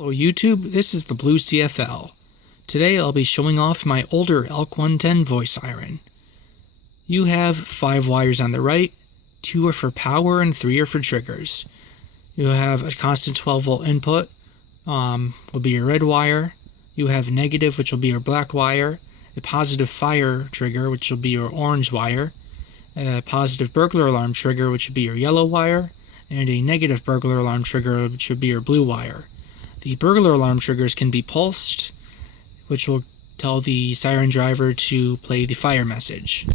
Hello YouTube, this is the Blue CFL. Today I'll be showing off my older Elk-110 voice siren. You have 5 wires on the right, 2 are for power and 3 are for triggers. You have a constant 12 volt input, will be your red wire. You have negative, which will be your black wire, a positive fire trigger, which will be your orange wire, a positive burglar alarm trigger, which will be your yellow wire, and a negative burglar alarm trigger, which would be your blue wire. The burglar alarm triggers can be pulsed, which will tell the siren driver to play the fire message.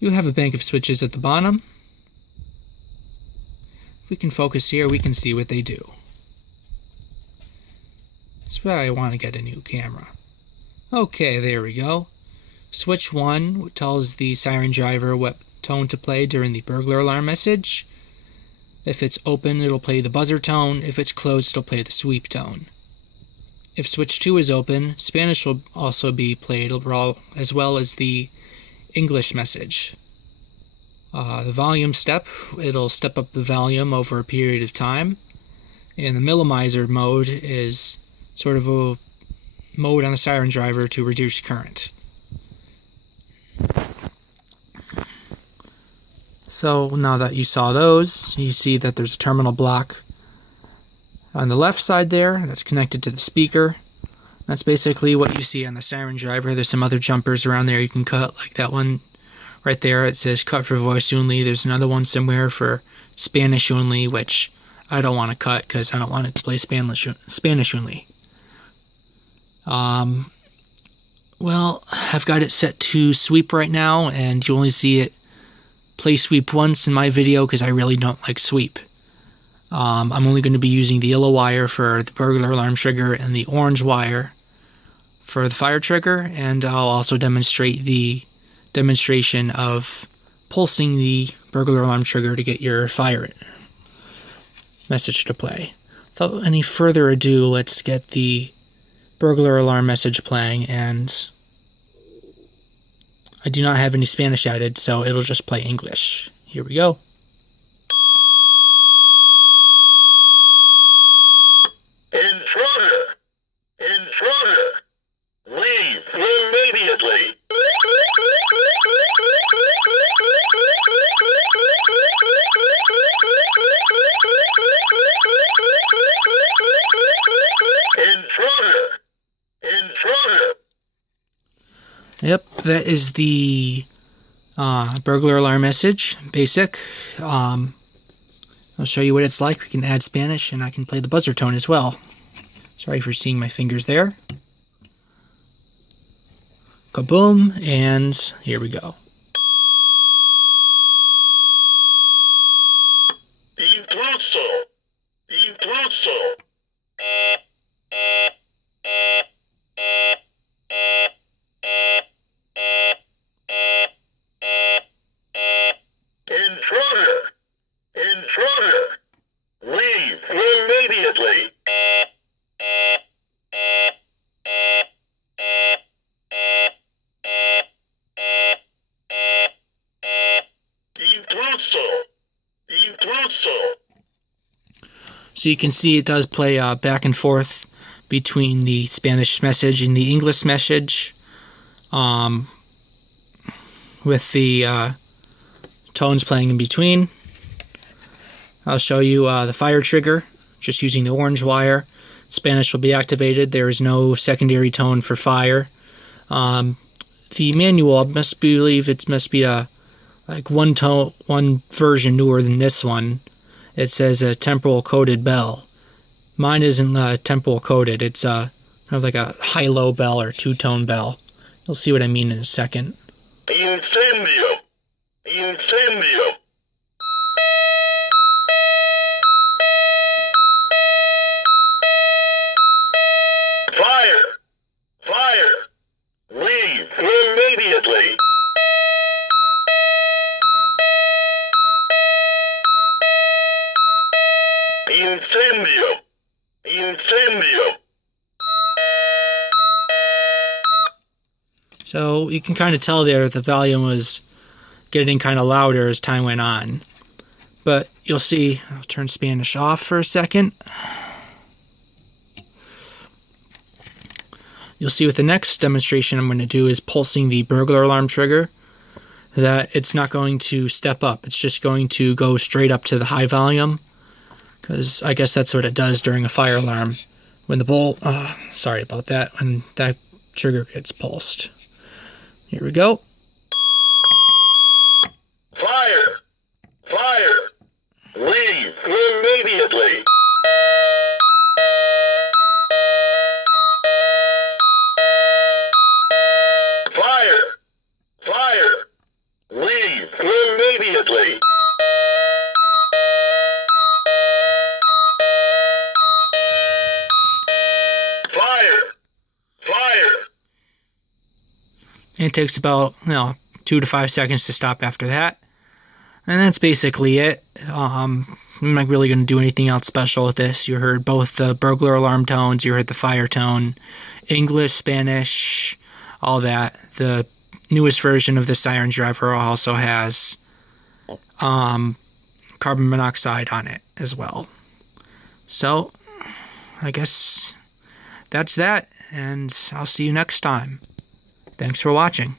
You have a bank of switches at the bottom. If we can focus here, we can see what they do. That's why I want to get a new camera. Okay, there we go. Switch 1 tells the siren driver what tone to play during the burglar alarm message. If it's open, it'll play the buzzer tone. If it's closed, it'll play the sweep tone. If switch 2 is open, Spanish will also be played, as well as the English message. The volume step, it'll step up the volume over a period of time. And the minimizer mode is sort of a mode on the siren driver to reduce current. So now that you saw those, you see that there's a terminal block on the left side there that's connected to the speaker. That's basically what you see on the siren driver. There's some other jumpers around there you can cut, like that one right there. It says cut for voice only. There's another one somewhere for Spanish only, which I don't want to cut because I don't want it to play Spanish only. Well, I've got it set to sweep right now, and you only see it play sweep once in my video because I really don't like sweep. I'm only going to be using the yellow wire for the burglar alarm trigger and the orange wire for the fire trigger, and I'll also demonstrate the demonstration of pulsing the burglar alarm trigger to get your fire message to play. Without any further ado, let's get the burglar alarm message playing, and I do not have any Spanish added, so it'll just play English. Here we go. Intruder, leave immediately. Intruder. Yep, that is the burglar alarm message, basic. I'll show you what it's like. We can add Spanish, and I can play the buzzer tone as well. Sorry for seeing my fingers there. Kaboom, and here we go. Intruso. Intruder, leave immediately. Intruso. So you can see it does play back and forth between the Spanish message and the English message, with the tones playing in between. I'll show you the fire trigger, just using the orange wire. Spanish will be activated. There is no secondary tone for fire. The manual, I must believe it must be like one version newer than this one. It says a temporal coded bell. Mine isn't temporal coded. It's kind of like a high-low bell or two-tone bell. You'll see what I mean in a second. Incendio. Fire. Leave immediately. Incendio. So you can kind of tell there the volume was getting kind of louder as time went on. But you'll see, I'll turn Spanish off for a second. You'll see with the next demonstration I'm going to do is pulsing the burglar alarm trigger, that it's not going to step up. It's just going to go straight up to the high volume, because I guess that's what it does during a fire alarm. When the sorry about that, when that trigger gets pulsed. Here we go. Fire! Fire! Leave immediately! Fire! Fire! Leave immediately! Fire! Fire! And it takes about 2 to 5 seconds to stop after that. And that's basically it. I'm not really going to do anything else special with this. You heard both the burglar alarm tones, you heard the fire tone, English, Spanish, all that. The newest version of the Siren Driver also has carbon monoxide on it as well. So, I guess that's that, and I'll see you next time. Thanks for watching.